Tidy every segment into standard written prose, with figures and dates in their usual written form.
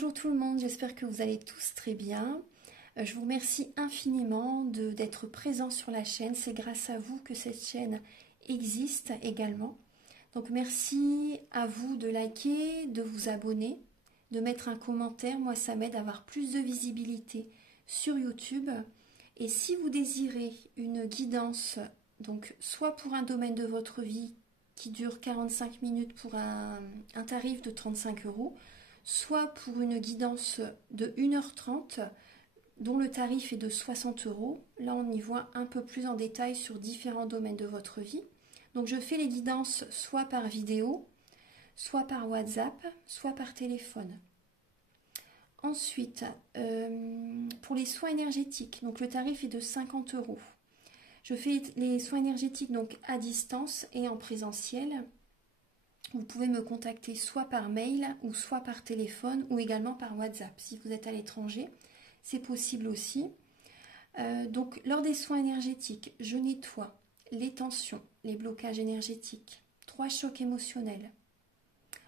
Bonjour tout le monde, j'espère que vous allez tous très bien. Je vous remercie infiniment d'être présents sur la chaîne. C'est grâce à vous que cette chaîne existe également. Donc merci à vous de liker, de vous abonner, de mettre un commentaire. Moi, ça m'aide à avoir plus de visibilité sur YouTube. Et si vous désirez une guidance, donc soit pour un domaine de votre vie qui dure 45 minutes pour un tarif de 35 €, soit pour une guidance de 1h30 dont le tarif est de 60 €. Là, on y voit un peu plus en détail sur différents domaines de votre vie. Donc, je fais les guidances soit par vidéo, soit par WhatsApp, soit par téléphone. Ensuite, pour les soins énergétiques, donc le tarif est de 50 €. Je fais les soins énergétiques donc à distance et en présentiel. Vous pouvez me contacter soit par mail ou soit par téléphone ou également par WhatsApp. Si vous êtes à l'étranger, c'est possible aussi. Donc, lors des soins énergétiques, je nettoie les tensions, les blocages énergétiques, 3 chocs émotionnels.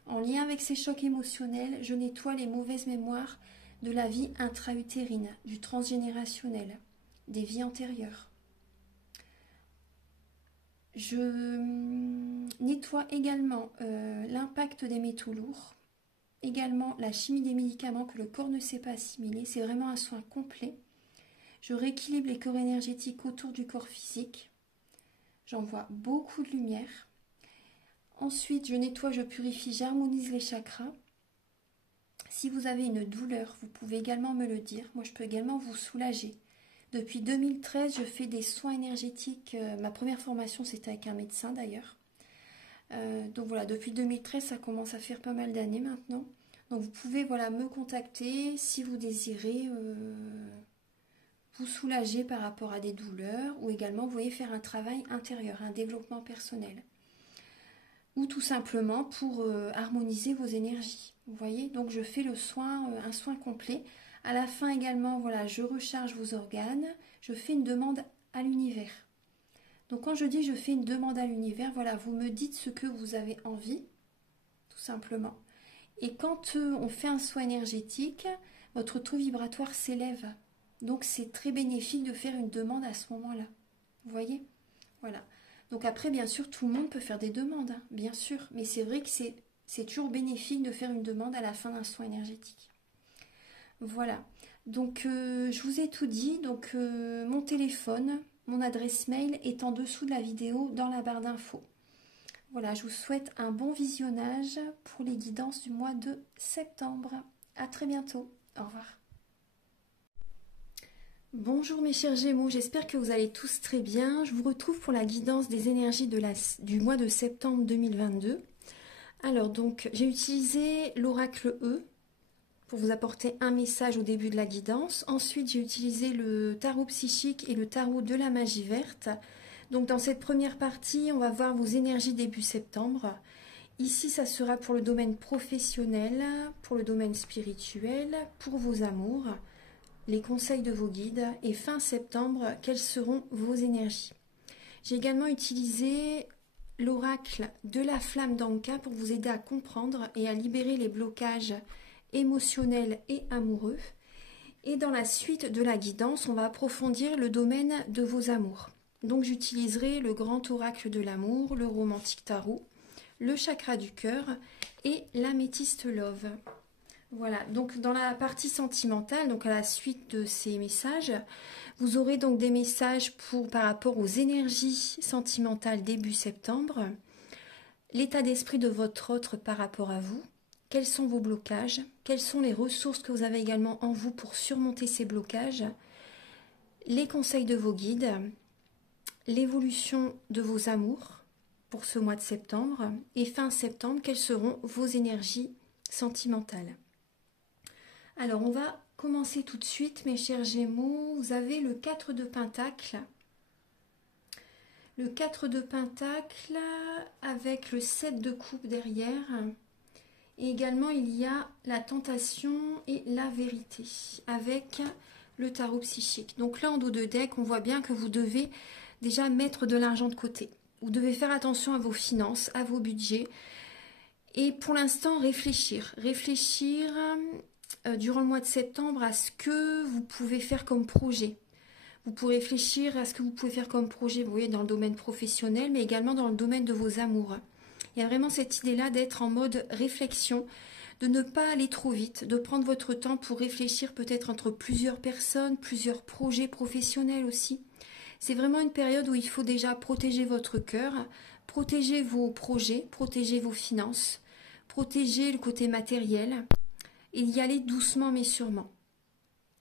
En lien avec ces chocs émotionnels, je nettoie les mauvaises mémoires de la vie intra-utérine, du transgénérationnel, des vies antérieures. Je nettoie également l'impact des métaux lourds, également la chimie des médicaments que le corps ne sait pas assimiler. C'est vraiment un soin complet. Je rééquilibre les corps énergétiques autour du corps physique. J'envoie beaucoup de lumière. Ensuite, je nettoie, je purifie, j'harmonise les chakras. Si vous avez une douleur, vous pouvez également me le dire. Moi, je peux également vous soulager. Depuis 2013, je fais des soins énergétiques. Ma première formation, c'était avec un médecin d'ailleurs. Donc voilà, depuis 2013, ça commence à faire pas mal d'années maintenant. Donc vous pouvez me contacter si vous désirez vous soulager par rapport à des douleurs ou également vous voyez faire un travail intérieur, un développement personnel. Ou tout simplement pour harmoniser vos énergies. Vous voyez, donc je fais le soin, un soin complet. À la fin également, je recharge vos organes, je fais une demande à l'univers. Donc quand je dis je fais une demande à l'univers, vous me dites ce que vous avez envie, tout simplement. Et quand on fait un soin énergétique, votre taux vibratoire s'élève. Donc c'est très bénéfique de faire une demande à ce moment-là. Vous voyez? Voilà. Donc après, bien sûr, tout le monde peut faire des demandes, hein, bien sûr. Mais c'est vrai que c'est toujours bénéfique de faire une demande à la fin d'un soin énergétique. Voilà, donc je vous ai tout dit, donc mon téléphone, mon adresse mail est en dessous de la vidéo dans la barre d'infos. Voilà, je vous souhaite un bon visionnage pour les guidances du mois de septembre. À très bientôt, au revoir. Bonjour mes chers Gémeaux, j'espère que vous allez tous très bien. Je vous retrouve pour la guidance des énergies du mois de septembre 2022. Alors donc, j'ai utilisé l'oracle E pour vous apporter un message au début de la guidance. Ensuite, j'ai utilisé le tarot psychique et le tarot de la magie verte. Donc dans cette première partie, on va voir vos énergies début septembre. Ici, ça sera pour le domaine professionnel, pour le domaine spirituel, pour vos amours, les conseils de vos guides. Et fin septembre, quelles seront vos énergies? J'ai également utilisé l'oracle de la flamme d'Anka pour vous aider à comprendre et à libérer les blocages émotionnel et amoureux. Et dans la suite de la guidance, on va approfondir le domaine de vos amours. Donc j'utiliserai le grand oracle de l'amour, le romantique tarot, le chakra du cœur et l'améthyste love. Voilà, donc dans la partie sentimentale, donc à la suite de ces messages, vous aurez donc des messages par rapport aux énergies sentimentales début septembre, l'état d'esprit de votre autre par rapport à vous, quels sont vos blocages, quelles sont les ressources que vous avez également en vous pour surmonter ces blocages, les conseils de vos guides, l'évolution de vos amours pour ce mois de septembre et fin septembre, quelles seront vos énergies sentimentales. Alors on va commencer tout de suite mes chers Gémeaux. Vous avez le 4 de Pentacle. Le 4 de Pentacle avec le 7 de coupe derrière. Et également, il y a la tentation et la vérité avec le tarot psychique. Donc là, en dos de deck, on voit bien que vous devez déjà mettre de l'argent de côté. Vous devez faire attention à vos finances, à vos budgets. Et pour l'instant, réfléchir. Réfléchir durant le mois de septembre à ce que vous pouvez faire comme projet. Vous pouvez réfléchir à ce que vous pouvez faire comme projet, vous voyez, dans le domaine professionnel, mais également dans le domaine de vos amours. Il y a vraiment cette idée-là d'être en mode réflexion, de ne pas aller trop vite, de prendre votre temps pour réfléchir peut-être entre plusieurs personnes, plusieurs projets professionnels aussi. C'est vraiment une période où il faut déjà protéger votre cœur, protéger vos projets, protéger vos finances, protéger le côté matériel et y aller doucement mais sûrement.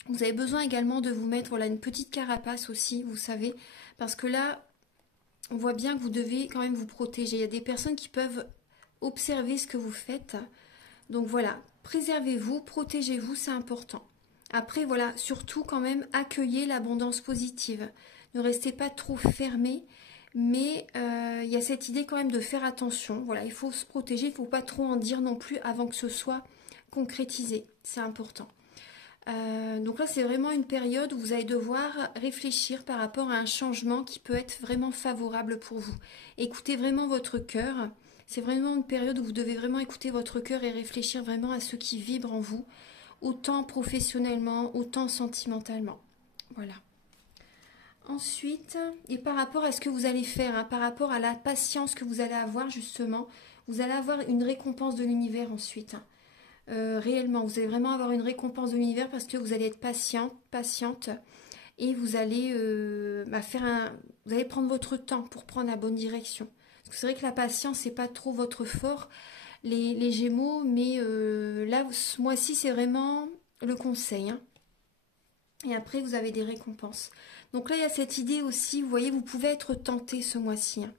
Vous avez besoin également de vous mettre voilà, une petite carapace aussi, vous savez, parce que là, on voit bien que vous devez quand même vous protéger. Il y a des personnes qui peuvent observer ce que vous faites. Donc voilà, préservez-vous, protégez-vous, c'est important. Après, voilà, surtout quand même, accueillez l'abondance positive. Ne restez pas trop fermé, mais il y a cette idée quand même de faire attention. Voilà, il faut se protéger, il ne faut pas trop en dire non plus avant que ce soit concrétisé. C'est important. Donc là, c'est vraiment une période où vous allez devoir réfléchir par rapport à un changement qui peut être vraiment favorable pour vous. Écoutez vraiment votre cœur. C'est vraiment une période où vous devez vraiment écouter votre cœur et réfléchir vraiment à ce qui vibre en vous, autant professionnellement, autant sentimentalement. Voilà. Ensuite, et par rapport à ce que vous allez faire, hein, par rapport à la patience que vous allez avoir justement, vous allez avoir une récompense de l'univers ensuite. Hein. Réellement, vous allez vraiment avoir une récompense de l'univers parce que vous allez être patiente et vous allez vous allez prendre votre temps pour prendre la bonne direction. Parce que c'est vrai que la patience c'est pas trop votre fort, les Gémeaux, mais là ce mois-ci c'est vraiment le conseil. Hein. Et après vous avez des récompenses. Donc là il y a cette idée aussi, vous voyez, vous pouvez être tenté ce mois-ci. Hein.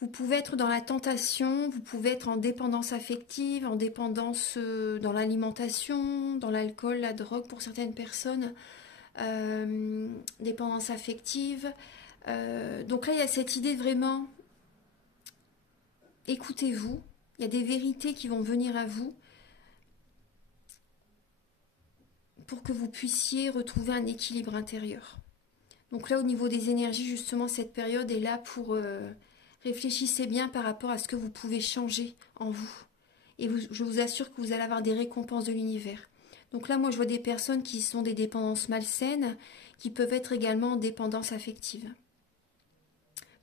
Vous pouvez être dans la tentation, vous pouvez être en dépendance affective, en dépendance dans l'alimentation, dans l'alcool, la drogue pour certaines personnes, dépendance affective. Donc là, il y a cette idée vraiment, écoutez-vous, il y a des vérités qui vont venir à vous pour que vous puissiez retrouver un équilibre intérieur. Donc là, au niveau des énergies, justement, cette période est là pour... réfléchissez bien par rapport à ce que vous pouvez changer en vous. Et je vous assure que vous allez avoir des récompenses de l'univers. Donc là, moi, je vois des personnes qui sont des dépendances malsaines, qui peuvent être également en dépendance affective.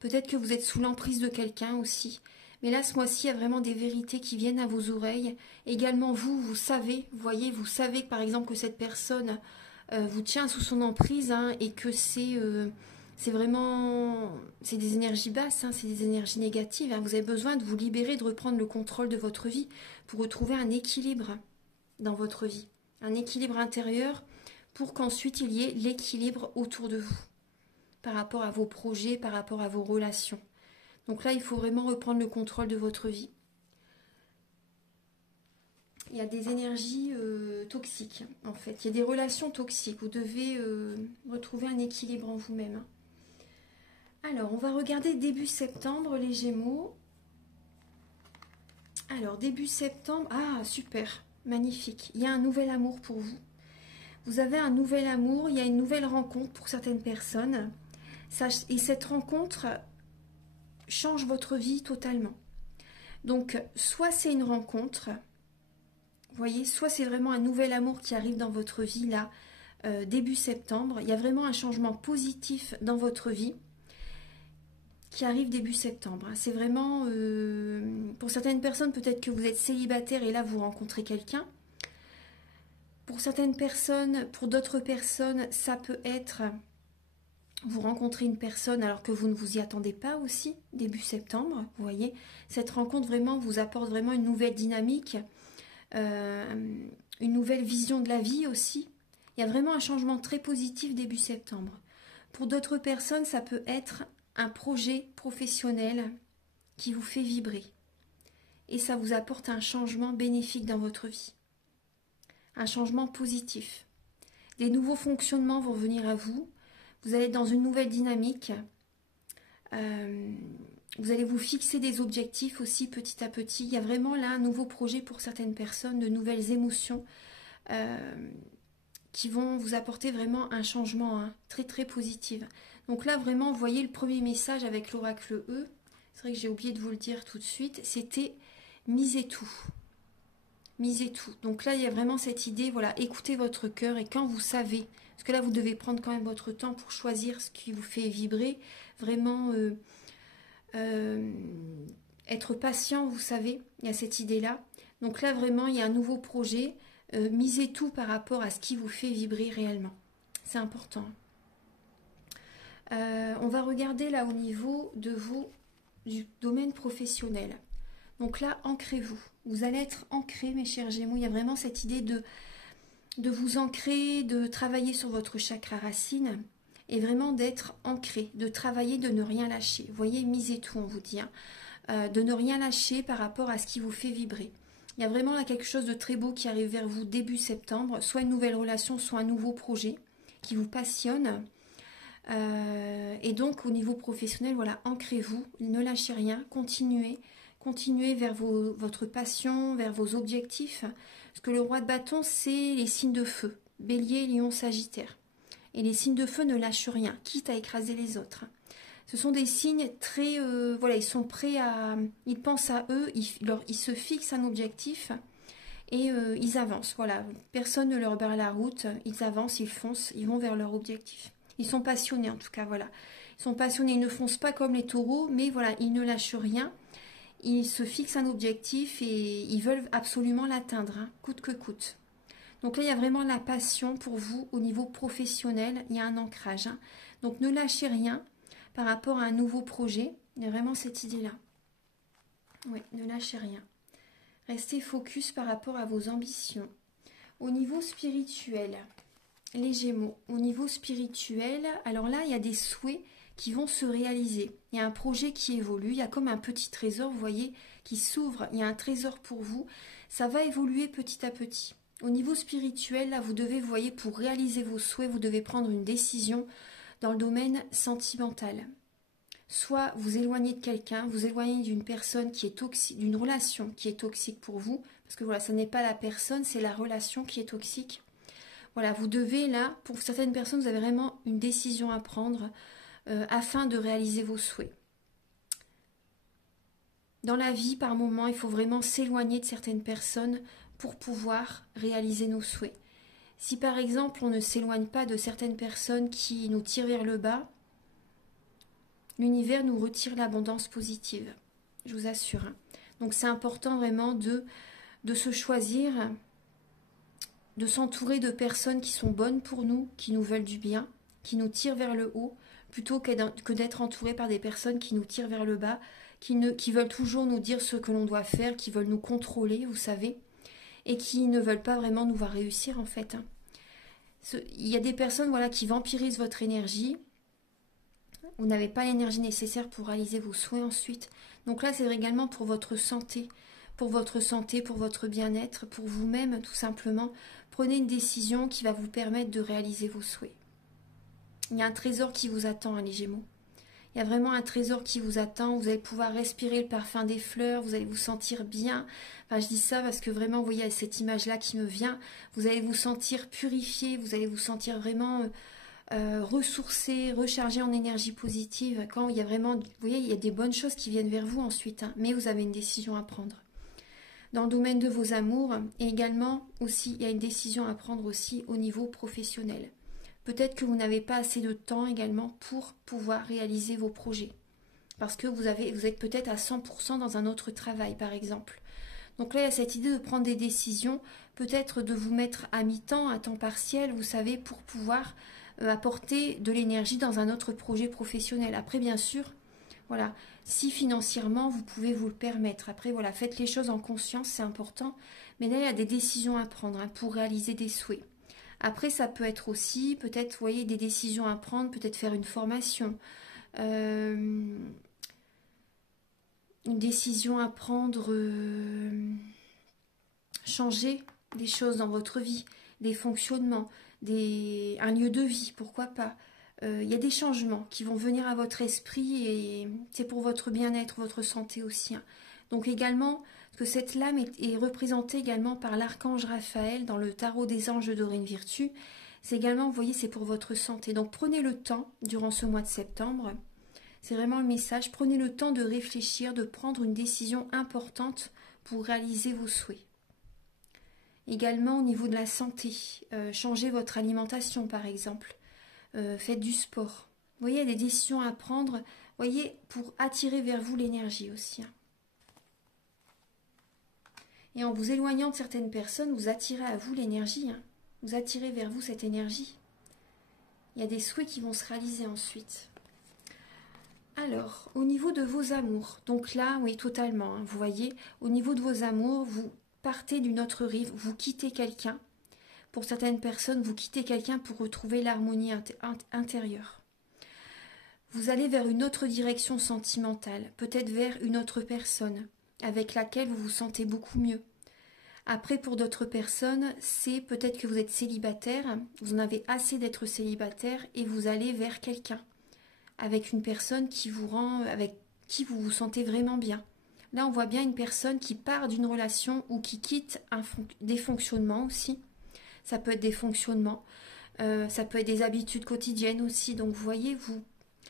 Peut-être que vous êtes sous l'emprise de quelqu'un aussi. Mais là, ce mois-ci, il y a vraiment des vérités qui viennent à vos oreilles. Également, vous savez, vous voyez, vous savez que par exemple que cette personne vous tient sous son emprise hein, et que c'est vraiment, c'est des énergies basses, hein, c'est des énergies négatives. Hein. Vous avez besoin de vous libérer, de reprendre le contrôle de votre vie pour retrouver un équilibre dans votre vie. Un équilibre intérieur pour qu'ensuite il y ait l'équilibre autour de vous. Par rapport à vos projets, par rapport à vos relations. Donc là, il faut vraiment reprendre le contrôle de votre vie. Il y a des énergies toxiques, en fait. Il y a des relations toxiques. Vous devez retrouver un équilibre en vous-même. Alors, on va regarder début septembre, les Gémeaux. Alors, début septembre... Ah, super, magnifique. Il y a un nouvel amour pour vous. Vous avez un nouvel amour, il y a une nouvelle rencontre pour certaines personnes. Et cette rencontre change votre vie totalement. Donc, soit c'est une rencontre, vous voyez, soit c'est vraiment un nouvel amour qui arrive dans votre vie, là, début septembre. Il y a vraiment un changement positif dans votre vie qui arrive début septembre. C'est vraiment, pour certaines personnes, peut-être que vous êtes célibataire et là, vous rencontrez quelqu'un. Pour certaines personnes, pour d'autres personnes, ça peut être... Vous rencontrez une personne alors que vous ne vous y attendez pas aussi, début septembre, vous voyez. Cette rencontre vraiment vous apporte vraiment une nouvelle dynamique, une nouvelle vision de la vie aussi. Il y a vraiment un changement très positif début septembre. Pour d'autres personnes, ça peut être un projet professionnel qui vous fait vibrer. Et ça vous apporte un changement bénéfique dans votre vie. Un changement positif. Des nouveaux fonctionnements vont venir à vous. Vous allez être dans une nouvelle dynamique. Vous allez vous fixer des objectifs aussi petit à petit. Il y a vraiment là un nouveau projet pour certaines personnes, de nouvelles émotions qui vont vous apporter vraiment un changement hein, très très positif. Donc là vraiment, vous voyez le premier message avec l'oracle E. C'est vrai que j'ai oublié de vous le dire tout de suite. C'était misez tout. misez tout. Donc là, il y a vraiment cette idée, voilà, écoutez votre cœur et quand vous savez, parce que là, vous devez prendre quand même votre temps pour choisir ce qui vous fait vibrer, vraiment être patient, vous savez, il y a cette idée-là. Donc là, vraiment, il y a un nouveau projet, misez tout par rapport à ce qui vous fait vibrer réellement. C'est important. On va regarder là au niveau de du domaine professionnel. Donc là, ancrez-vous. Vous allez être ancrés, mes chers Gémeaux. Il y a vraiment cette idée de vous ancrer, de travailler sur votre chakra racine et vraiment d'être ancré, de travailler, de ne rien lâcher. Vous voyez, misez tout, on vous dit. De ne rien lâcher par rapport à ce qui vous fait vibrer. Il y a vraiment là quelque chose de très beau qui arrive vers vous début septembre, soit une nouvelle relation, soit un nouveau projet qui vous passionne. Et donc au niveau professionnel, voilà, ancrez-vous, ne lâchez rien, continuez vers votre passion, vers vos objectifs. Parce que le roi de bâton, c'est les signes de feu, Bélier, Lion, Sagittaire. Et les signes de feu ne lâchent rien, quitte à écraser les autres. Ce sont des signes très, voilà, ils sont prêts à, ils pensent à eux, ils se fixent un objectif et ils avancent. Voilà, personne ne leur barre la route, ils avancent, ils foncent, ils vont vers leur objectif. Ils sont passionnés en tout cas, voilà. Ils sont passionnés, ils ne foncent pas comme les taureaux, mais voilà, ils ne lâchent rien. Ils se fixent un objectif et ils veulent absolument l'atteindre, hein, coûte que coûte. Donc là, il y a vraiment la passion pour vous au niveau professionnel, il y a un ancrage. Hein. Donc ne lâchez rien par rapport à un nouveau projet, il y a vraiment cette idée-là. Oui, ne lâchez rien. Restez focus par rapport à vos ambitions. Au niveau spirituel, les Gémeaux, au niveau spirituel, alors là, il y a des souhaits qui vont se réaliser. Il y a un projet qui évolue, il y a comme un petit trésor, vous voyez, qui s'ouvre. Il y a un trésor pour vous. Ça va évoluer petit à petit. Au niveau spirituel, là, vous devez, vous voyez, pour réaliser vos souhaits, vous devez prendre une décision dans le domaine sentimental. Soit vous éloignez de quelqu'un, vous éloignez d'une personne qui est toxique, d'une relation qui est toxique pour vous, parce que voilà, ce n'est pas la personne, c'est la relation qui est toxique. Voilà, vous devez là, pour certaines personnes, vous avez vraiment une décision à prendre afin de réaliser vos souhaits. Dans la vie, par moment, il faut vraiment s'éloigner de certaines personnes pour pouvoir réaliser nos souhaits. Si par exemple, on ne s'éloigne pas de certaines personnes qui nous tirent vers le bas, l'univers nous retire l'abondance positive, je vous assure. Donc c'est important vraiment de se choisir, de s'entourer de personnes qui sont bonnes pour nous, qui nous veulent du bien, qui nous tirent vers le haut, plutôt que d'être entouré par des personnes qui nous tirent vers le bas, qui veulent toujours nous dire ce que l'on doit faire, qui veulent nous contrôler, vous savez, et qui ne veulent pas vraiment nous voir réussir en fait. Il y a des personnes voilà, qui vampirisent votre énergie. Vous n'avez pas l'énergie nécessaire pour réaliser vos souhaits ensuite. Donc là, c'est également pour votre santé, pour votre bien-être, pour vous-même tout simplement. Prenez une décision qui va vous permettre de réaliser vos souhaits. Il y a un trésor qui vous attend, hein, les Gémeaux. Il y a vraiment un trésor qui vous attend. Vous allez pouvoir respirer le parfum des fleurs. Vous allez vous sentir bien. Enfin, je dis ça parce que vraiment, vous voyez, cette image-là qui me vient. Vous allez vous sentir purifié. Vous allez vous sentir vraiment ressourcé, rechargé en énergie positive. Quand il y a vraiment, vous voyez, il y a des bonnes choses qui viennent vers vous ensuite. Hein, mais vous avez une décision à prendre. Dans le domaine de vos amours, et également aussi, il y a une décision à prendre aussi au niveau professionnel. Peut-être que vous n'avez pas assez de temps également pour pouvoir réaliser vos projets. Parce que vous êtes peut-être à 100% dans un autre travail, par exemple. Donc là, il y a cette idée de prendre des décisions, peut-être de vous mettre à mi-temps, à temps partiel, vous savez, pour pouvoir apporter de l'énergie dans un autre projet professionnel. Après, bien sûr, voilà, si financièrement, vous pouvez vous le permettre. Après, voilà, faites les choses en conscience, c'est important. Mais là, il y a des décisions à prendre hein, pour réaliser des souhaits. Après, ça peut être aussi, peut-être, vous voyez, des décisions à prendre, peut-être faire une formation, une décision à prendre, changer des choses dans votre vie, des fonctionnements, un lieu de vie, pourquoi pas. Il y a des changements qui vont venir à votre esprit et c'est pour votre bien-être, votre santé aussi. Hein. Donc également, que cette lame est représentée également par l'archange Raphaël dans le tarot des anges de Dorine Virtue. C'est également, vous voyez, c'est pour votre santé. Donc prenez le temps, durant ce mois de septembre, c'est vraiment le message, prenez le temps de réfléchir, de prendre une décision importante pour réaliser vos souhaits. Également au niveau de la santé, changez votre alimentation par exemple, faites du sport. Vous voyez, il y a des décisions à prendre, vous voyez, pour attirer vers vous l'énergie aussi. Hein. Et en vous éloignant de certaines personnes, vous attirez à vous l'énergie, hein. Vous attirez vers vous cette énergie. Il y a des souhaits qui vont se réaliser ensuite. Alors, au niveau de vos amours, donc là, oui, totalement, hein, vous voyez, au niveau de vos amours, vous partez d'une autre rive, vous quittez quelqu'un. Pour certaines personnes, vous quittez quelqu'un pour retrouver l'harmonie intérieure. Vous allez vers une autre direction sentimentale, peut-être vers une autre personne, avec laquelle vous vous sentez beaucoup mieux. Après, pour d'autres personnes, c'est peut-être que vous êtes célibataire, vous en avez assez d'être célibataire et vous allez vers quelqu'un, avec une personne qui vous rend, avec qui vous vous sentez vraiment bien. Là, on voit bien une personne qui part d'une relation ou qui quitte des fonctionnements aussi. Ça peut être des fonctionnements, ça peut être des habitudes quotidiennes aussi. Donc, vous voyez,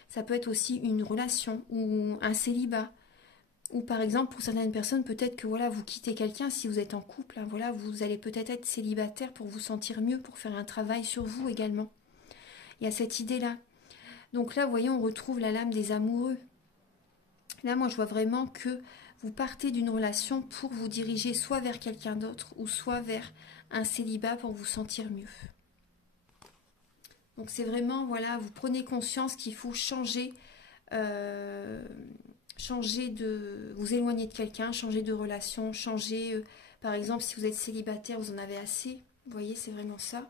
ça peut être aussi une relation ou un célibat. Ou par exemple, pour certaines personnes, peut-être que voilà, vous quittez quelqu'un si vous êtes en couple. Hein, voilà, vous allez peut-être être célibataire pour vous sentir mieux, pour faire un travail sur vous également. Il y a cette idée-là. Donc là, vous voyez, on retrouve la lame des amoureux. Là, moi, je vois vraiment que vous partez d'une relation pour vous diriger soit vers quelqu'un d'autre ou soit vers un célibat pour vous sentir mieux. Donc c'est vraiment, voilà, vous prenez conscience qu'il faut changer, vous éloigner de quelqu'un, changer de relation, changer, par exemple, si vous êtes célibataire, vous en avez assez. Vous voyez, c'est vraiment ça.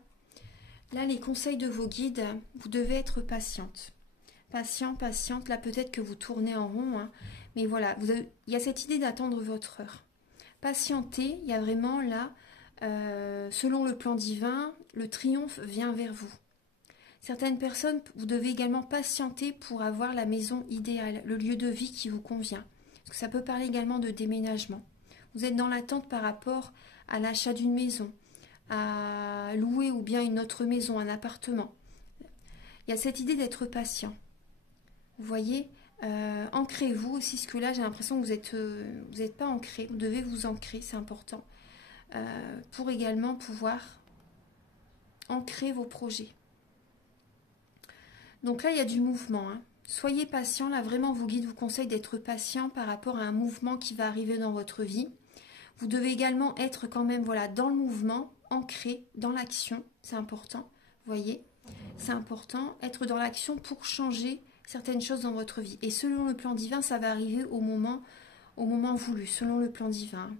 Là, les conseils de vos guides, vous devez être patiente. Patiente, là peut-être que vous tournez en rond, hein, mais voilà, il y a cette idée d'attendre votre heure. Patientez, il y a vraiment là, selon le plan divin, le triomphe vient vers vous. Certaines personnes, vous devez également patienter pour avoir la maison idéale, le lieu de vie qui vous convient. Parce que ça peut parler également de déménagement. Vous êtes dans l'attente par rapport à l'achat d'une maison, à louer ou bien une autre maison, un appartement. Il y a cette idée d'être patient. Vous voyez, ancrez-vous aussi, parce que là j'ai l'impression que vous n'êtes pas ancré, vous devez vous ancrer, c'est important, pour également pouvoir ancrer vos projets. Donc là il y a du mouvement, hein. Soyez patient, là vraiment vos guides vous conseillent d'être patient par rapport à un mouvement qui va arriver dans votre vie. Vous devez également être quand même voilà, dans le mouvement, ancré dans l'action, c'est important, vous voyez, c'est important, être dans l'action pour changer certaines choses dans votre vie. Et selon le plan divin, ça va arriver au moment voulu, selon le plan divin.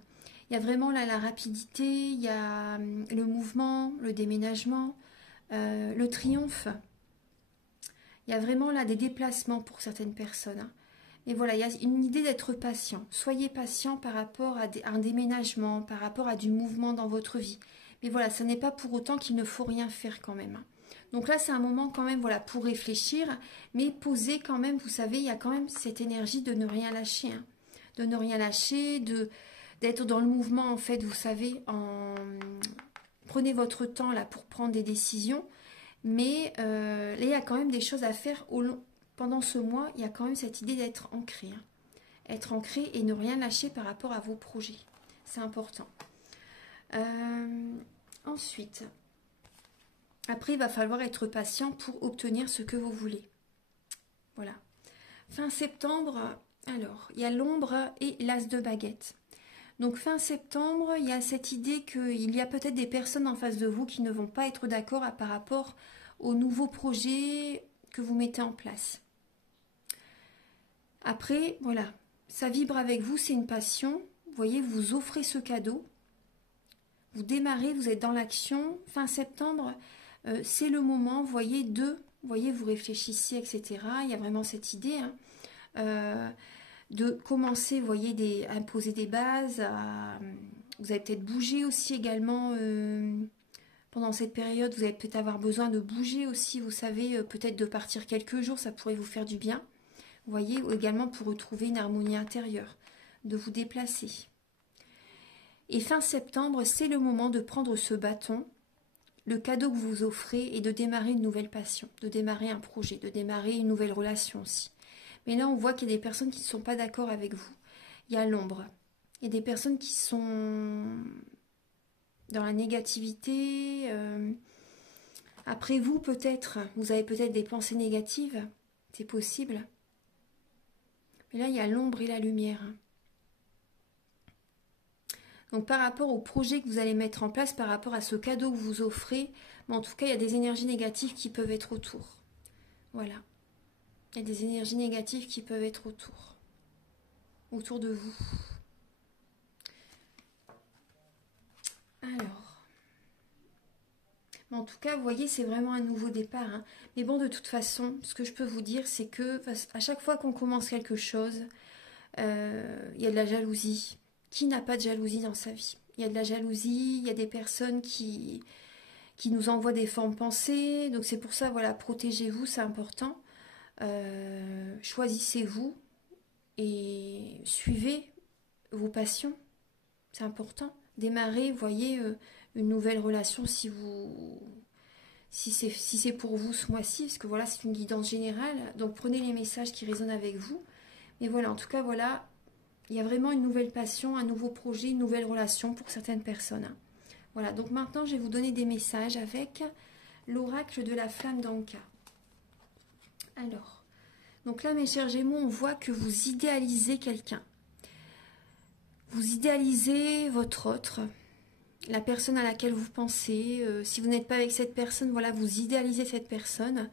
Il y a vraiment là la rapidité, il y a le mouvement, le déménagement, le triomphe. Il y a vraiment là des déplacements pour certaines personnes. Hein. Mais voilà, il y a une idée d'être patient. Soyez patient par rapport à un déménagement, par rapport à du mouvement dans votre vie. Mais voilà, ce n'est pas pour autant qu'il ne faut rien faire quand même. Donc là, c'est un moment quand même voilà, pour réfléchir, mais poser quand même, vous savez, il y a quand même cette énergie de ne rien lâcher. Hein. De ne rien lâcher, d'être dans le mouvement, en fait, vous savez, prenez votre temps là pour prendre des décisions. Mais là, il y a quand même des choses à faire pendant ce mois. Il y a quand même cette idée d'être ancré. Hein. Être ancré et ne rien lâcher par rapport à vos projets. C'est important. Ensuite, après, il va falloir être patient pour obtenir ce que vous voulez. Voilà. Fin septembre, alors, il y a l'ombre et l'as de baguette. Donc fin septembre, il y a cette idée qu'il y a peut-être des personnes en face de vous qui ne vont pas être d'accord par rapport aux nouveaux projets que vous mettez en place. Après, voilà, ça vibre avec vous, c'est une passion. Vous voyez, vous offrez ce cadeau. Vous démarrez, vous êtes dans l'action. Fin septembre, c'est le moment, vous voyez, vous réfléchissez, etc. Il y a vraiment cette idée, hein, de commencer, vous voyez, à poser des bases. Vous allez peut-être bouger aussi également pendant cette période. Vous allez peut-être avoir besoin de bouger aussi, vous savez, peut-être de partir quelques jours, ça pourrait vous faire du bien. Vous voyez, ou également pour retrouver une harmonie intérieure, de vous déplacer. Et fin septembre, c'est le moment de prendre ce bâton, le cadeau que vous vous offrez, et de démarrer une nouvelle passion, de démarrer un projet, de démarrer une nouvelle relation aussi. Mais là, on voit qu'il y a des personnes qui ne sont pas d'accord avec vous. Il y a l'ombre. Il y a des personnes qui sont dans la négativité. Après vous, peut-être, vous avez peut-être des pensées négatives, c'est possible. Mais là, il y a l'ombre et la lumière. Donc par rapport au projet que vous allez mettre en place, par rapport à ce cadeau que vous offrez, mais en tout cas, il y a des énergies négatives qui peuvent être autour. Voilà. Il y a des énergies négatives qui peuvent être autour de vous. Alors, en tout cas, vous voyez, c'est vraiment un nouveau départ. Hein. Mais bon, de toute façon, ce que je peux vous dire, c'est que à chaque fois qu'on commence quelque chose, il y a de la jalousie. Qui n'a pas de jalousie dans sa vie? Il y a de la jalousie, il y a des personnes qui nous envoient des formes pensées. Donc c'est pour ça, voilà, protégez-vous, c'est important. Choisissez-vous et suivez vos passions. C'est important. Démarrez, voyez, une nouvelle relation si c'est pour vous ce mois-ci, parce que voilà, c'est une guidance générale. Donc prenez les messages qui résonnent avec vous. Mais voilà, en tout cas, voilà, il y a vraiment une nouvelle passion, un nouveau projet, une nouvelle relation pour certaines personnes. Voilà, donc maintenant, je vais vous donner des messages avec l'oracle de la flamme d'Anka. Alors, donc là, mes chers Gémeaux, on voit que vous idéalisez quelqu'un. Vous idéalisez votre autre, la personne à laquelle vous pensez. Si vous n'êtes pas avec cette personne, voilà, vous idéalisez cette personne.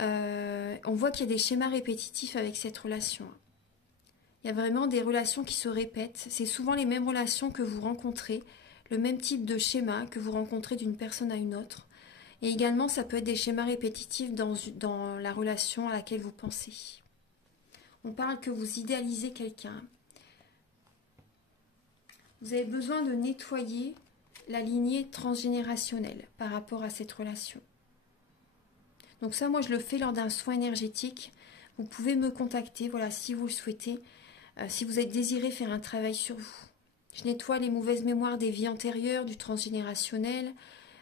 On voit qu'il y a des schémas répétitifs avec cette relation. Il y a vraiment des relations qui se répètent. C'est souvent les mêmes relations que vous rencontrez, le même type de schéma que vous rencontrez d'une personne à une autre. Et également, ça peut être des schémas répétitifs dans la relation à laquelle vous pensez. On parle que vous idéalisez quelqu'un. Vous avez besoin de nettoyer la lignée transgénérationnelle par rapport à cette relation. Donc ça, moi, je le fais lors d'un soin énergétique. Vous pouvez me contacter, voilà, si vous le souhaitez, si vous désirez faire un travail sur vous. Je nettoie les mauvaises mémoires des vies antérieures, du transgénérationnel,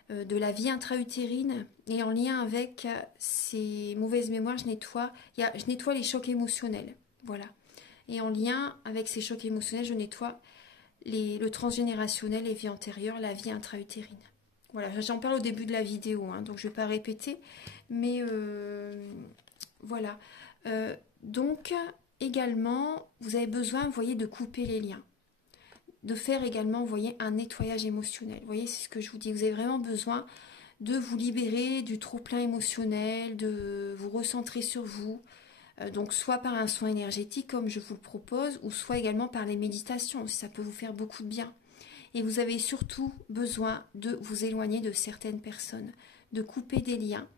de la vie intra-utérine. Et en lien avec ces mauvaises mémoires, je nettoie les chocs émotionnels. Voilà. Et en lien avec ces chocs émotionnels, je nettoie le transgénérationnel, les vies antérieures, la vie intra-utérine. Voilà, j'en parle au début de la vidéo, hein, donc je ne vais pas répéter. Mais voilà. Donc, également, vous avez besoin, vous voyez, de couper les liens. De faire également, vous voyez, un nettoyage émotionnel. Vous voyez, c'est ce que je vous dis. Vous avez vraiment besoin de vous libérer du trop-plein émotionnel, de vous recentrer sur vous. Donc soit par un soin énergétique comme je vous le propose, ou soit également par les méditations, si ça peut vous faire beaucoup de bien. Et vous avez surtout besoin de vous éloigner de certaines personnes, de couper des liens.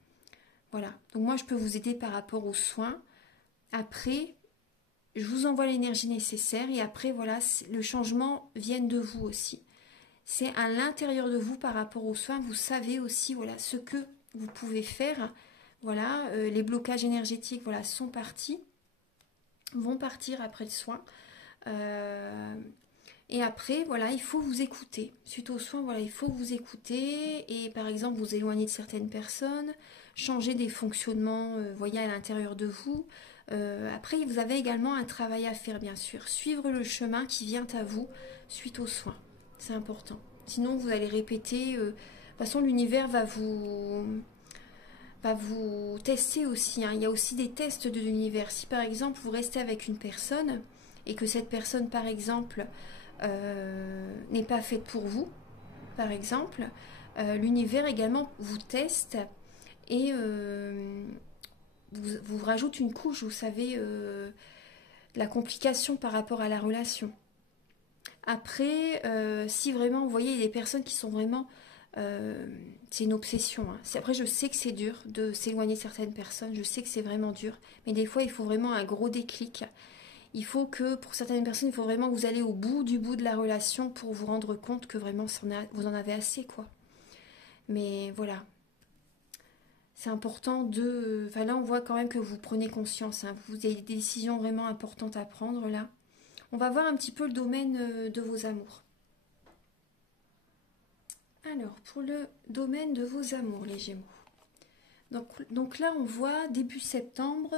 Voilà, donc moi je peux vous aider par rapport aux soins. Après, je vous envoie l'énergie nécessaire et après, voilà, le changement vient de vous aussi. C'est à l'intérieur de vous par rapport aux soins, vous savez aussi, voilà, ce que vous pouvez faire. Voilà, les blocages énergétiques, voilà, sont partis, vont partir après le soin. Et après, voilà, il faut vous écouter. Suite aux soins, voilà, il faut vous écouter et par exemple vous éloigner de certaines personnes, changer des fonctionnements, voyez, à l'intérieur de vous. Après, vous avez également un travail à faire, bien sûr. Suivre le chemin qui vient à vous suite aux soins. C'est important. Sinon, vous allez répéter. De toute façon, l'univers va vous tester aussi. Hein. Il y a aussi des tests de l'univers. Si par exemple, vous restez avec une personne et que cette personne, par exemple, n'est pas faite pour vous, par exemple, l'univers également vous teste et vous rajoute une couche, vous savez, la complication par rapport à la relation. Après, si vraiment, vous voyez, il y a des personnes qui sont vraiment... c'est une obsession. Hein. Après, je sais que c'est dur de s'éloigner de certaines personnes, je sais que c'est vraiment dur, mais des fois, il faut vraiment un gros déclic. Il faut que, pour certaines personnes, il faut vraiment que vous allez au bout de la relation pour vous rendre compte que vraiment, vous en avez assez, quoi. Mais voilà. C'est important de... Enfin là, on voit quand même que vous prenez conscience. Hein. Vous avez des décisions vraiment importantes à prendre, là. On va voir un petit peu le domaine de vos amours. Alors, pour le domaine de vos amours, les Gémeaux. Donc là, on voit début septembre,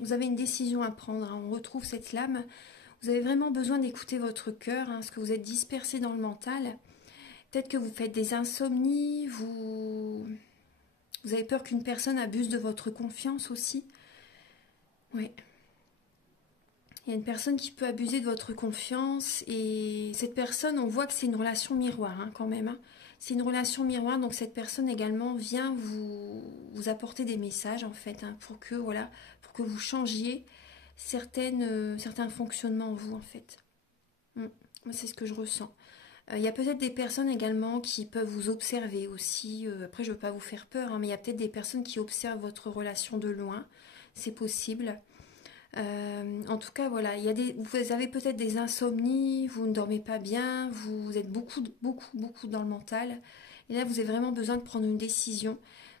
vous avez une décision à prendre. Hein. On retrouve cette lame Vous avez vraiment besoin d'écouter votre cœur, hein, parce que vous êtes dispersé dans le mental. Peut-être que vous faites des insomnies, vous avez peur qu'une personne abuse de votre confiance aussi. Oui. Il y a une personne qui peut abuser de votre confiance et cette personne, on voit que c'est une relation miroir hein, quand même. Hein. C'est une relation miroir, donc cette personne également vient vous apporter des messages en fait hein, pour que voilà, pour que vous changiez certains fonctionnements en vous en fait. Moi, c'est ce que je ressens. Il y a peut-être des personnes également qui peuvent vous observer aussi. Après, je ne veux pas vous faire peur, hein, mais il y a peut-être des personnes qui observent votre relation de loin. C'est possible. En tout cas, voilà, vous avez peut-être des insomnies, vous ne dormez pas bien, vous êtes beaucoup dans le mental. Et là, vous avez vraiment besoin de prendre une décision.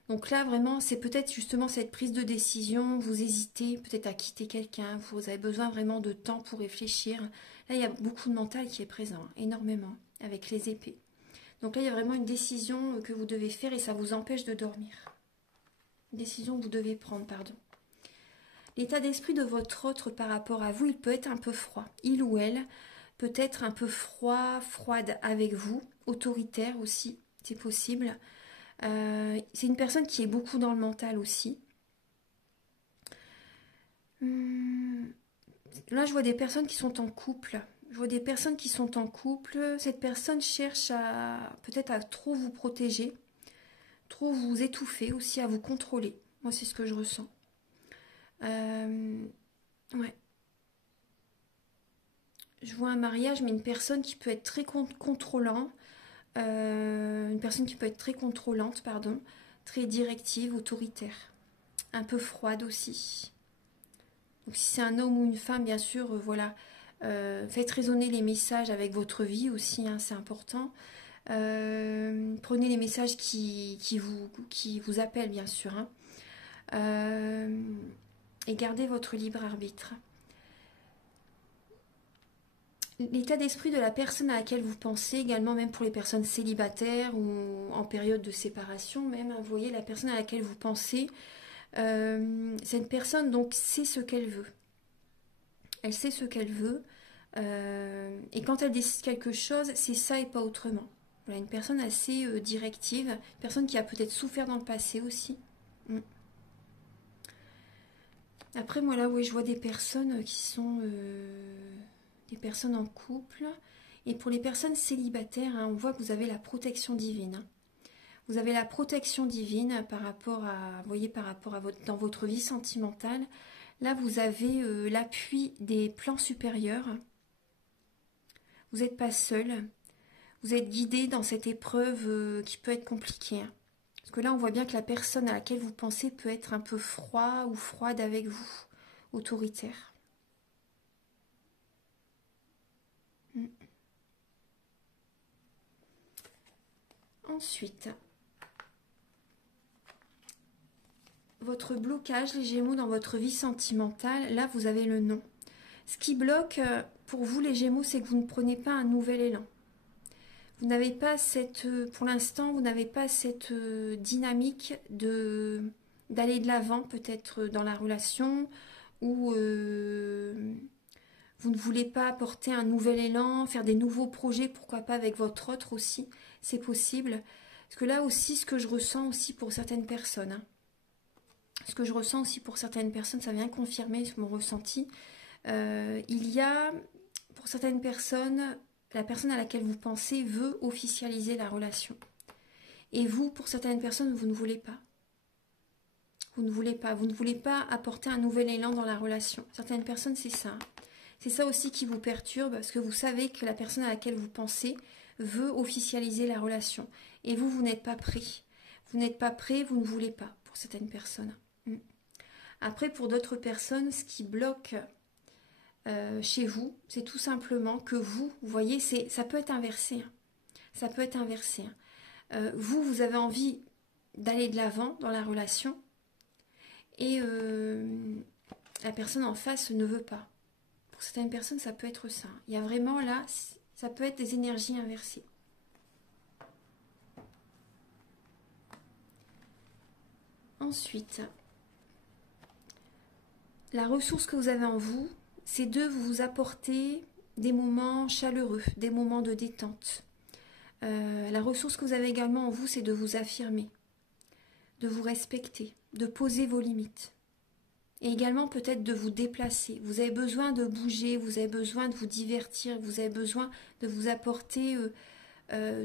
Donc là, vraiment, c'est peut-être justement cette prise de décision, vous hésitez peut-être à quitter quelqu'un, vous avez besoin vraiment de temps pour réfléchir. Là, il y a beaucoup de mental qui est présent, énormément, avec les épées. Donc là, il y a vraiment une décision que vous devez faire et ça vous empêche de dormir. Une décision que vous devez prendre, pardon. L'état d'esprit de votre autre par rapport à vous, il peut être un peu froid. Il ou elle peut être un peu froide avec vous, autoritaire aussi, c'est possible. C'est une personne qui est beaucoup dans le mental aussi. Là, je vois des personnes qui sont en couple. Je vois des personnes qui sont en couple. Cette personne cherche peut-être à trop vous protéger, trop vous étouffer aussi, à vous contrôler. Moi, c'est ce que je ressens. Ouais. Je vois un mariage, mais une personne qui peut être très contrôlante. Une personne qui peut être très contrôlante, pardon, très directive, autoritaire. Un peu froide aussi. Donc si c'est un homme ou une femme, bien sûr, voilà. Faites résonner les messages avec votre vie aussi, hein, c'est important. Prenez les messages qui vous appellent, bien sûr. Hein. Et gardez votre libre arbitre. L'état d'esprit de la personne à laquelle vous pensez, également même pour les personnes célibataires ou en période de séparation, même, hein, vous voyez, la personne à laquelle vous pensez, cette personne donc sait ce qu'elle veut. Elle sait ce qu'elle veut. Et quand elle décide quelque chose, c'est ça et pas autrement. Voilà, une personne assez directive, une personne qui a peut-être souffert dans le passé aussi. Après, moi là, oui, je vois des personnes qui sont des personnes en couple. Et pour les personnes célibataires, hein, on voit que vous avez la protection divine. Hein. Vous avez la protection divine par rapport à, vous voyez, par rapport à dans votre vie sentimentale. Là, vous avez l'appui des plans supérieurs. Vous n'êtes pas seul. Vous êtes guidé dans cette épreuve qui peut être compliquée. Hein. Parce que là, on voit bien que la personne à laquelle vous pensez peut être un peu froid ou froide avec vous, autoritaire. Ensuite, votre blocage, les Gémeaux, dans votre vie sentimentale, là, vous avez le non. Ce qui bloque pour vous, les Gémeaux, c'est que vous ne prenez pas un nouvel élan. Vous n'avez pas pour l'instant, vous n'avez pas cette dynamique d'aller de l'avant, peut-être dans la relation, ou vous ne voulez pas apporter un nouvel élan, faire des nouveaux projets, pourquoi pas avec votre autre aussi, c'est possible. Parce que là aussi, ce que je ressens aussi pour certaines personnes, hein, ce que je ressens aussi pour certaines personnes, ça vient confirmer mon ressenti. Il y a, pour certaines personnes, la personne à laquelle vous pensez veut officialiser la relation. Et vous, pour certaines personnes, vous ne voulez pas. Vous ne voulez pas apporter un nouvel élan dans la relation. Certaines personnes, c'est ça. C'est ça aussi qui vous perturbe, parce que vous savez que la personne à laquelle vous pensez veut officialiser la relation. Et vous n'êtes pas prêt. Vous n'êtes pas prêt, vous ne voulez pas, pour certaines personnes. Après, pour d'autres personnes, ce qui bloque chez vous, c'est tout simplement que vous voyez, ça peut être inversé. Hein. Ça peut être inversé. Hein. Vous avez envie d'aller de l'avant dans la relation et la personne en face ne veut pas. Pour certaines personnes, ça peut être ça. Il y a vraiment là, ça peut être des énergies inversées. Ensuite, la ressource que vous avez en vous, c'est de vous apporter des moments chaleureux, des moments de détente. La ressource que vous avez également en vous, c'est de vous affirmer, de vous respecter, de poser vos limites. Et également peut-être de vous déplacer. Vous avez besoin de bouger, vous avez besoin de vous divertir, vous avez besoin de vous apporter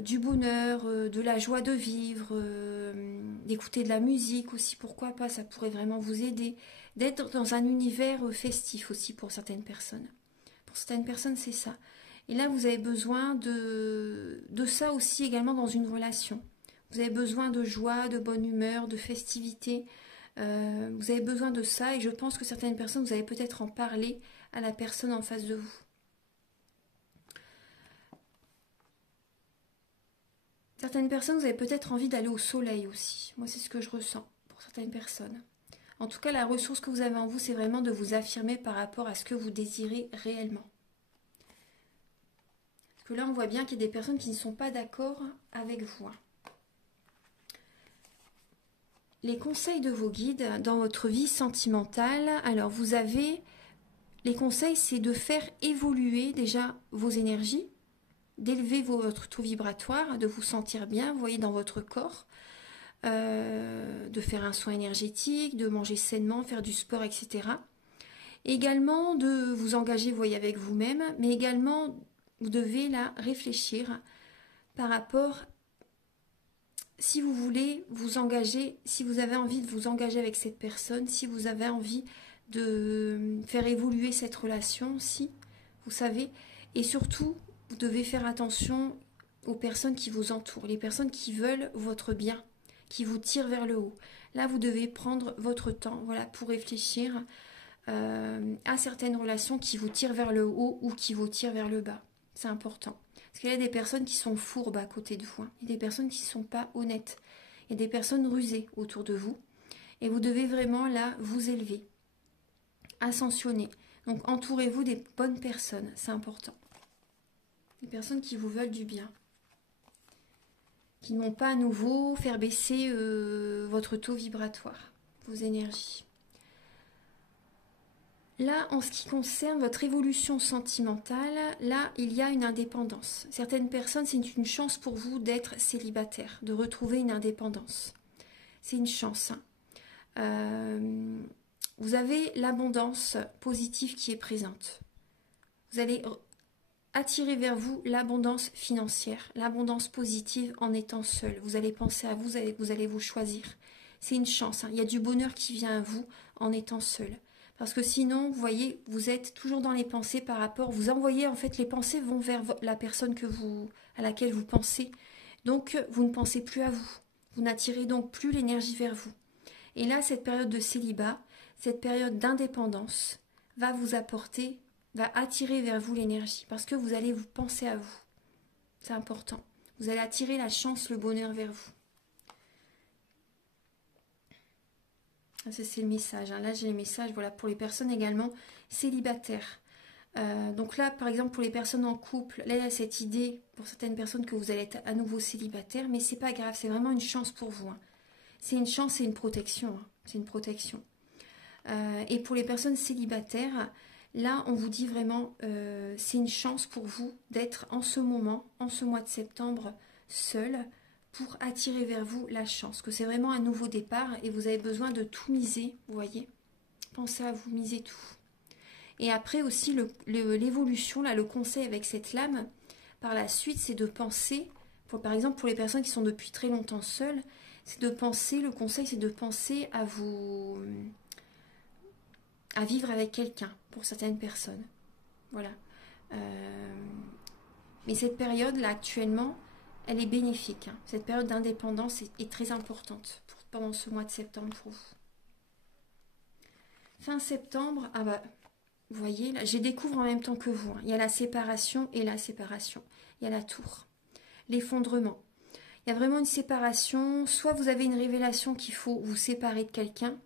du bonheur, de la joie de vivre, d'écouter de la musique aussi, pourquoi pas, ça pourrait vraiment vous aider. D'être dans un univers festif aussi pour certaines personnes. Pour certaines personnes, c'est ça. Et là, vous avez besoin de ça aussi également dans une relation. Vous avez besoin de joie, de bonne humeur, de festivité. Vous avez besoin de ça et je pense que certaines personnes, vous allez peut-être en parler à la personne en face de vous. Certaines personnes, vous avez peut-être envie d'aller au soleil aussi. Moi, c'est ce que je ressens pour certaines personnes. En tout cas, la ressource que vous avez en vous, c'est vraiment de vous affirmer par rapport à ce que vous désirez réellement. Parce que là, on voit bien qu'il y a des personnes qui ne sont pas d'accord avec vous. Les conseils de vos guides dans votre vie sentimentale. Alors, vous avez... Les conseils, c'est de faire évoluer déjà vos énergies, d'élever votre taux vibratoire, de vous sentir bien, vous voyez, dans votre corps, de faire un soin énergétique, de manger sainement, faire du sport, etc. Également de vous engager, vous voyez, avec vous-même, mais également, vous devez là réfléchir par rapport, si vous voulez vous engager, si vous avez envie de vous engager avec cette personne, si vous avez envie de faire évoluer cette relation, si, vous savez, et surtout, vous devez faire attention aux personnes qui vous entourent, les personnes qui veulent votre bien, qui vous tirent vers le haut. Là, vous devez prendre votre temps, voilà, pour réfléchir à certaines relations qui vous tirent vers le haut ou qui vous tirent vers le bas. C'est important. Parce qu'il y a des personnes qui sont fourbes à côté de vous. Il y a des personnes qui ne sont pas honnêtes. Il y a des personnes rusées autour de vous. Et vous devez vraiment là vous élever. Ascensionner. Donc entourez-vous des bonnes personnes. C'est important. Des personnes qui vous veulent du bien. Qui ne vont pas à nouveau faire baisser votre taux vibratoire. Vos énergies. Là, en ce qui concerne votre évolution sentimentale, là, il y a une indépendance. Certaines personnes, c'est une chance pour vous d'être célibataire, de retrouver une indépendance. C'est une chance. Vous avez l'abondance positive qui est présente. Vous allez attirer vers vous l'abondance financière, l'abondance positive en étant seul. Vous allez penser à vous, vous allez vous choisir. C'est une chance. Il y a du bonheur qui vient à vous en étant seul. Parce que sinon, vous voyez, vous êtes toujours dans les pensées par rapport... Vous envoyez, en fait, les pensées vont vers la personne à laquelle vous pensez. Donc, vous ne pensez plus à vous. Vous n'attirez donc plus l'énergie vers vous. Et là, cette période de célibat, cette période d'indépendance va vous apporter, va attirer vers vous l'énergie. Parce que vous allez vous penser à vous. C'est important. Vous allez attirer la chance, le bonheur vers vous. Ça, c'est le message. Là, j'ai les messages voilà, pour les personnes également célibataires. Donc là, par exemple, pour les personnes en couple, là, il y a cette idée pour certaines personnes que vous allez être à nouveau célibataire, mais c'est pas grave, c'est vraiment une chance pour vous. C'est une chance, c'est une protection. C'est une protection. Et pour les personnes célibataires, là, on vous dit vraiment, c'est une chance pour vous d'être en ce moment, en ce mois de septembre, seul, pour attirer vers vous la chance, que c'est vraiment un nouveau départ et vous avez besoin de tout miser, vous voyez. Pensez à vous miser tout. Et après aussi, l'évolution, là, le conseil avec cette lame, par la suite, c'est de penser, par exemple pour les personnes qui sont depuis très longtemps seules, c'est de penser, le conseil c'est de penser à vivre avec quelqu'un, pour certaines personnes. Voilà. Mais cette période-là, actuellement, elle est bénéfique. Cette période d'indépendance est très importante pendant ce mois de septembre pour vous. Fin septembre, vous voyez, là, je découvre en même temps que vous. Il y a la séparation et la séparation. Il y a la tour, l'effondrement. Il y a vraiment une séparation. Soit vous avez une révélation qu'il faut vous séparer de quelqu'un,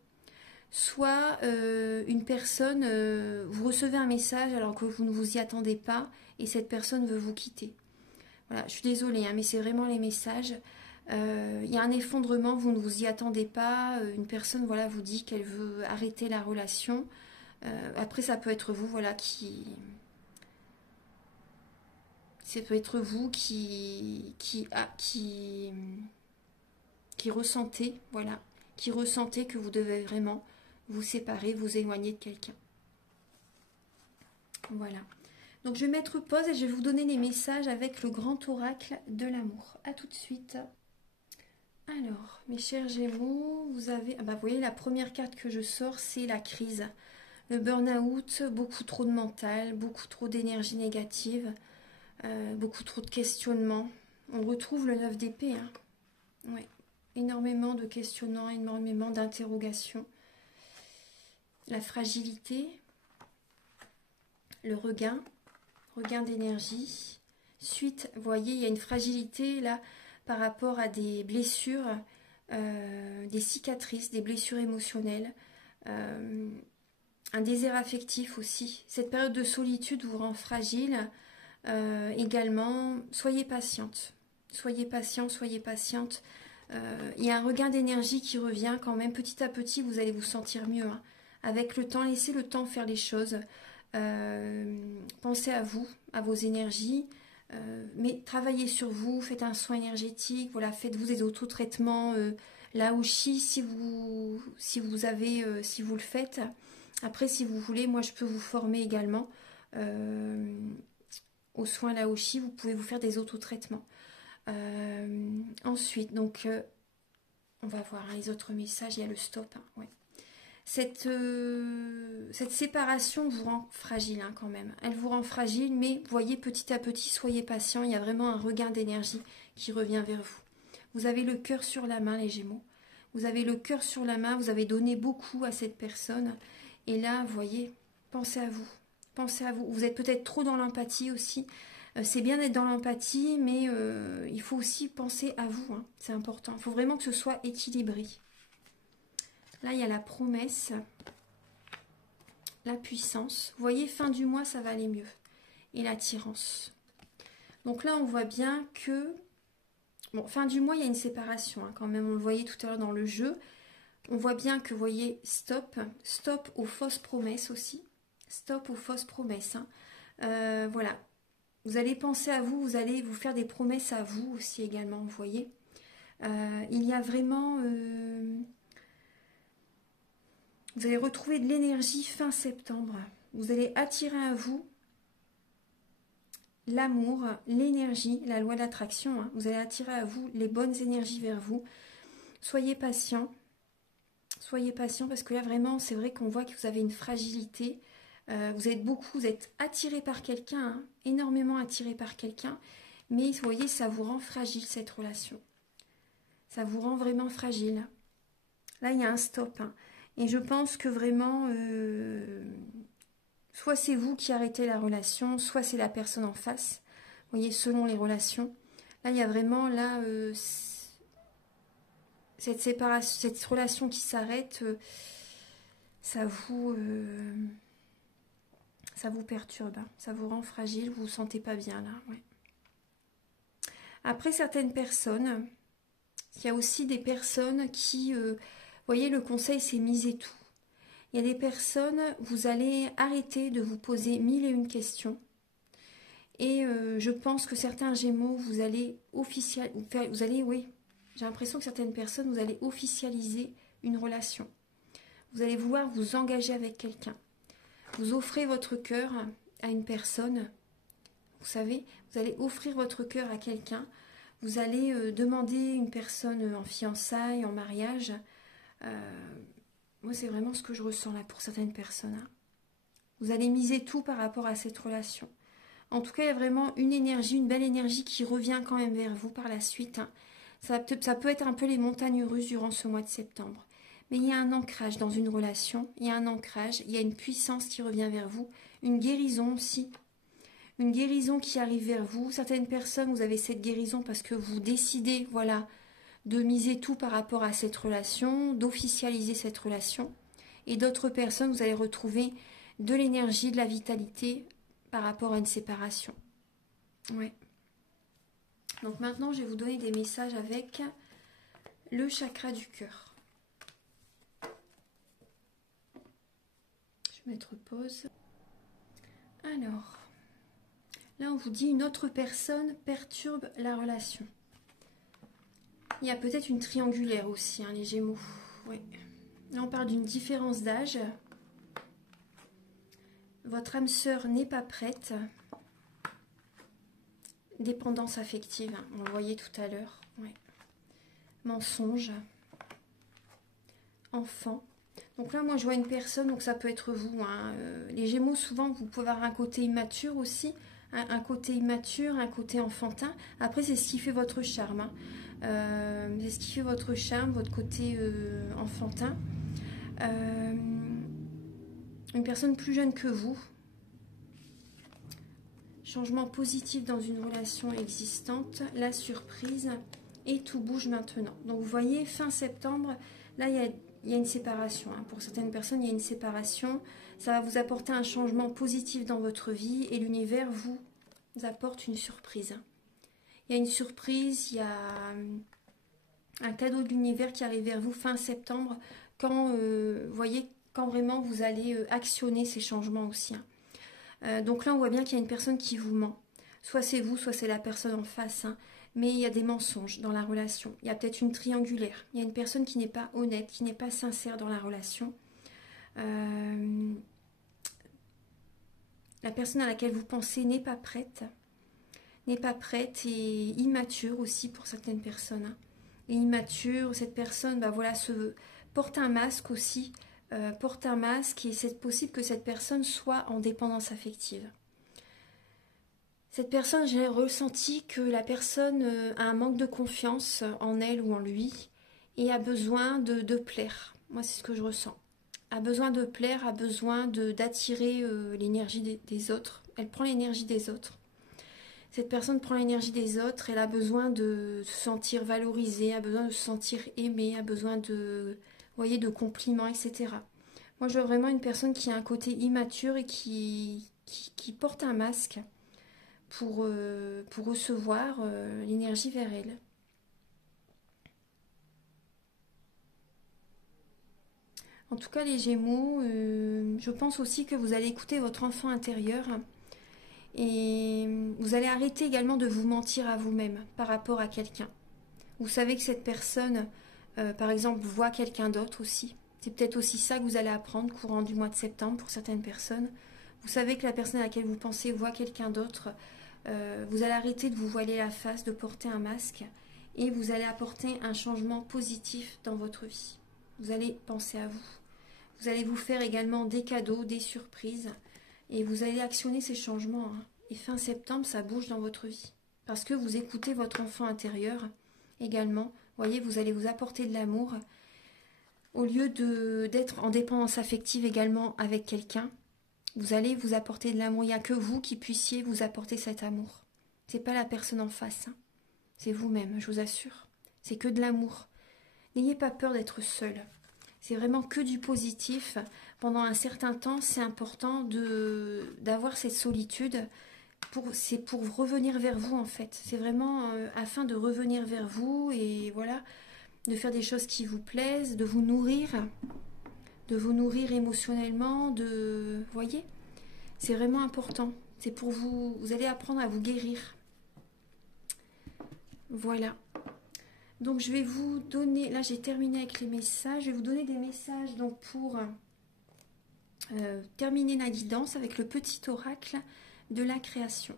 soit une personne, vous recevez un message alors que vous ne vous y attendez pas et cette personne veut vous quitter. Voilà, je suis désolée, mais c'est vraiment les messages. Il y a un effondrement, vous ne vous y attendez pas. Une personne voilà, vous dit qu'elle veut arrêter la relation. Après, ça peut être vous, voilà, qui... Ça peut être vous qui ressentez, voilà, qui ressentez que vous devez vraiment vous séparer, vous éloigner de quelqu'un. Voilà. Donc je vais mettre pause et je vais vous donner les messages avec le grand oracle de l'amour. A tout de suite. Alors, mes chers Gémeaux, vous avez... Ah bah, vous voyez, la première carte que je sors, c'est la crise. Le burn-out, beaucoup trop de mental, beaucoup trop d'énergie négative, beaucoup trop de questionnements. On retrouve le 9 d'épée, hein. Ouais. Énormément de questionnements, énormément d'interrogations. La fragilité, le regain d'énergie. Suite, vous voyez, il y a une fragilité là par rapport à des blessures, des cicatrices, des blessures émotionnelles, un désir affectif aussi. Cette période de solitude vous rend fragile. Également, soyez patiente. Soyez patient, soyez patiente. Il y a un regain d'énergie qui revient quand même. Petit à petit, vous allez vous sentir mieux, hein. Avec le temps, laissez le temps faire les choses. Pensez à vous, à vos énergies. Mais travaillez sur vous, faites un soin énergétique, voilà, faites-vous des autotraitements, là aussi si vous le faites. Après, si vous voulez, moi je peux vous former également aux soins Laoshi, vous pouvez vous faire des autotraitements. Ensuite, donc, on va voir, hein, les autres messages, il y a le stop. Hein, ouais. Cette séparation vous rend fragile, hein, quand même. Elle vous rend fragile, mais voyez, petit à petit, soyez patient. Il y a vraiment un regain d'énergie qui revient vers vous. Vous avez le cœur sur la main, les Gémeaux. Vous avez le cœur sur la main, vous avez donné beaucoup à cette personne. Et là, voyez, pensez à vous. Pensez à vous. Vous êtes peut-être trop dans l'empathie aussi. C'est bien d'être dans l'empathie, mais il faut aussi penser à vous, hein. C'est important. Il faut vraiment que ce soit équilibré. Là, il y a la promesse, la puissance. Vous voyez, fin du mois, ça va aller mieux. Et l'attirance. Donc là, on voit bien que... Bon, fin du mois, il y a une séparation, hein, quand même. On le voyait tout à l'heure dans le jeu. On voit bien que, vous voyez, stop. Stop aux fausses promesses aussi. Stop aux fausses promesses, hein. Voilà. Vous allez penser à vous, vous allez vous faire des promesses à vous aussi également, vous voyez. Il y a vraiment... vous allez retrouver de l'énergie fin septembre. Vous allez attirer à vous l'amour, l'énergie, la loi d'attraction, hein. Vous allez attirer à vous les bonnes énergies vers vous. Soyez patient. Soyez patient parce que là, vraiment, c'est vrai qu'on voit que vous avez une fragilité. Vous êtes attiré par quelqu'un, hein, énormément attiré par quelqu'un. Mais vous voyez, ça vous rend fragile cette relation. Ça vous rend vraiment fragile. Là, il y a un stop, hein. Et je pense que vraiment, soit c'est vous qui arrêtez la relation, soit c'est la personne en face. Vous voyez, selon les relations. Là, il y a vraiment là, cette séparation, cette relation qui s'arrête, ça vous perturbe, hein. Ça vous rend fragile, vous vous sentez pas bien là. Ouais. Après, certaines personnes, il y a aussi des personnes qui... vous voyez, le conseil, c'est miser tout. Il y a des personnes, vous allez arrêter de vous poser 1001 questions. Et je pense que certains Gémeaux, vous allez oui, j'ai l'impression que certaines personnes, vous allez officialiser une relation. Vous allez vouloir vous engager avec quelqu'un. Vous offrez votre cœur à une personne. Vous savez, vous allez offrir votre cœur à quelqu'un. Vous allez demander une personne en fiançailles, en mariage. Moi, c'est vraiment ce que je ressens là pour certaines personnes, hein. Vous allez miser tout par rapport à cette relation. En tout cas, il y a vraiment une énergie, une belle énergie qui revient quand même vers vous par la suite, hein. Ça peut être un peu les montagnes russes durant ce mois de septembre. Mais il y a un ancrage dans une relation, il y a un ancrage, il y a une puissance qui revient vers vous, une guérison aussi. Une guérison qui arrive vers vous. Certaines personnes, vous avez cette guérison parce que vous décidez, voilà, de miser tout par rapport à cette relation, d'officialiser cette relation. Et d'autres personnes, vous allez retrouver de l'énergie, de la vitalité par rapport à une séparation. Ouais. Donc maintenant, je vais vous donner des messages avec le chakra du cœur. Je vais mettre pause. Alors, là on vous dit une autre personne perturbe la relation. Il y a peut-être une triangulaire aussi, hein, les Gémeaux. Oui. Là on parle d'une différence d'âge. Votre âme sœur n'est pas prête. Dépendance affective, hein, on le voyait tout à l'heure. Ouais. Mensonge. Enfant. Donc là, moi, je vois une personne, donc ça peut être vous. Hein. Les Gémeaux, souvent, vous pouvez avoir un côté immature aussi. Un côté immature, un côté enfantin. Après, c'est ce qui fait votre charme. Hein. C'est ce qui fait votre charme, votre côté enfantin. Une personne plus jeune que vous. Changement positif dans une relation existante. La surprise. Et tout bouge maintenant. Donc, vous voyez, fin septembre, là, il y a une séparation. Hein. Pour certaines personnes, il y a une séparation. Ça va vous apporter un changement positif dans votre vie et l'univers vous apporte une surprise. Il y a une surprise, il y a un cadeau de l'univers qui arrive vers vous fin septembre quand, vous voyez, quand vraiment vous allez actionner ces changements aussi. Hein. Donc là, on voit bien qu'il y a une personne qui vous ment. Soit c'est vous, soit c'est la personne en face. Hein. Mais il y a des mensonges dans la relation. Il y a peut-être une triangulaire. Il y a une personne qui n'est pas honnête, qui n'est pas sincère dans la relation. La personne à laquelle vous pensez n'est pas prête. N'est pas prête et immature aussi pour certaines personnes. Hein. Et immature, cette personne voilà, porte un masque aussi. Porte un masque et c'est possible que cette personne soit en dépendance affective. Cette personne, j'ai ressenti que la personne a un manque de confiance en elle ou en lui et a besoin de plaire. Moi, c'est ce que je ressens. A besoin de plaire, a besoin d'attirer l'énergie des autres. Elle prend l'énergie des autres. Cette personne prend l'énergie des autres, elle a besoin de se sentir valorisée, a besoin de se sentir aimée, a besoin de, vous voyez, de compliments, etc. Moi, je vois vraiment une personne qui a un côté immature et qui porte un masque pour recevoir l'énergie vers elle. En tout cas, les Gémeaux, je pense aussi que vous allez écouter votre enfant intérieur et vous allez arrêter également de vous mentir à vous-même par rapport à quelqu'un. Vous savez que cette personne, par exemple, voit quelqu'un d'autre aussi. C'est peut-être aussi ça que vous allez apprendre courant du mois de septembre pour certaines personnes. Vous savez que la personne à laquelle vous pensez voit quelqu'un d'autre. Vous allez arrêter de vous voiler la face, de porter un masque et vous allez apporter un changement positif dans votre vie. Vous allez penser à vous. Vous allez vous faire également des cadeaux, des surprises et vous allez actionner ces changements. Hein. Et fin septembre, ça bouge dans votre vie parce que vous écoutez votre enfant intérieur également. Vous voyez, vous allez vous apporter de l'amour au lieu d'être en dépendance affective également avec quelqu'un. Vous allez vous apporter de l'amour. Il n'y a que vous qui puissiez vous apporter cet amour. C'est pas la personne en face. Hein. C'est vous-même, je vous assure. C'est que de l'amour. N'ayez pas peur d'être seul. C'est vraiment que du positif. Pendant un certain temps, c'est important d'avoir cette solitude. C'est pour revenir vers vous, en fait. C'est vraiment afin de revenir vers vous et voilà, de faire des choses qui vous plaisent, de vous nourrir émotionnellement, vous voyez, c'est vraiment important. C'est pour vous, vous allez apprendre à vous guérir. Voilà. Donc je vais vous donner, là j'ai terminé avec les messages, je vais vous donner des messages donc pour terminer la guidance avec le petit oracle de la création.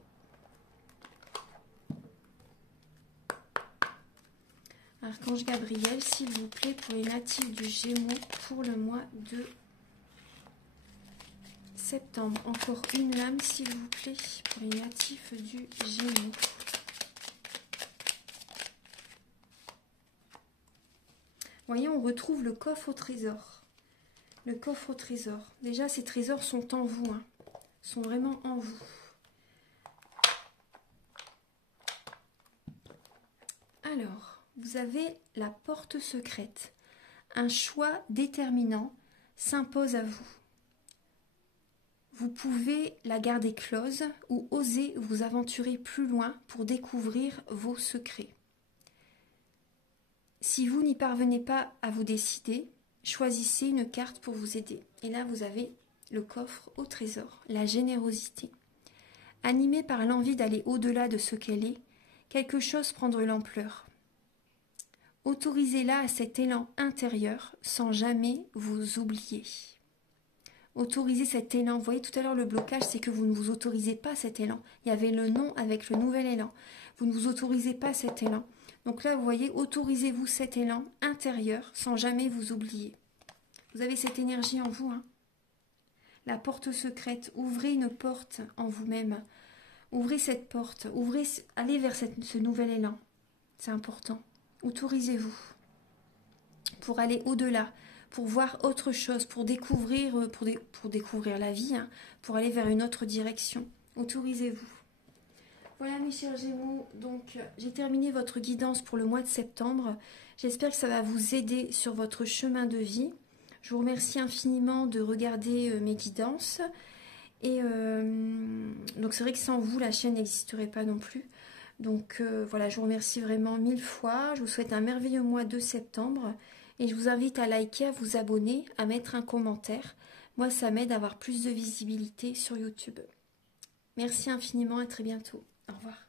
Archange Gabriel, s'il vous plaît, pour les natifs du Gémeaux pour le mois de septembre. Encore une lame, s'il vous plaît, pour les natifs du Gémeaux. Voyez, on retrouve le coffre au trésor. Le coffre au trésor. Déjà, ces trésors sont en vous, hein, sont vraiment en vous. Alors, vous avez la porte secrète. Un choix déterminant s'impose à vous. Vous pouvez la garder close ou oser vous aventurer plus loin pour découvrir vos secrets. Si vous n'y parvenez pas à vous décider, choisissez une carte pour vous aider. Et là, vous avez le coffre au trésor, la générosité. Animée par l'envie d'aller au-delà de ce qu'elle est, quelque chose prend de l'ampleur. Autorisez-la à cet élan intérieur sans jamais vous oublier. Autorisez cet élan. Vous voyez tout à l'heure le blocage, c'est que vous ne vous autorisez pas cet élan. Il y avait le non avec le nouvel élan. Vous ne vous autorisez pas cet élan. Donc là, vous voyez, autorisez-vous cet élan intérieur sans jamais vous oublier. Vous avez cette énergie en vous. Hein. La porte secrète. Ouvrez une porte en vous-même. Ouvrez cette porte. Allez vers ce nouvel élan. C'est important. Autorisez-vous pour aller au-delà, pour voir autre chose, pour découvrir la vie, hein, pour aller vers une autre direction. Autorisez-vous. Voilà mes chers Gémeaux, donc j'ai terminé votre guidance pour le mois de septembre. J'espère que ça va vous aider sur votre chemin de vie. Je vous remercie infiniment de regarder mes guidances. Et donc c'est vrai que sans vous, la chaîne n'existerait pas non plus. Donc voilà, je vous remercie vraiment 1000 fois. Je vous souhaite un merveilleux mois de septembre. Et je vous invite à liker, à vous abonner, à mettre un commentaire. Moi, ça m'aide à avoir plus de visibilité sur YouTube. Merci infiniment, à très bientôt. Au revoir.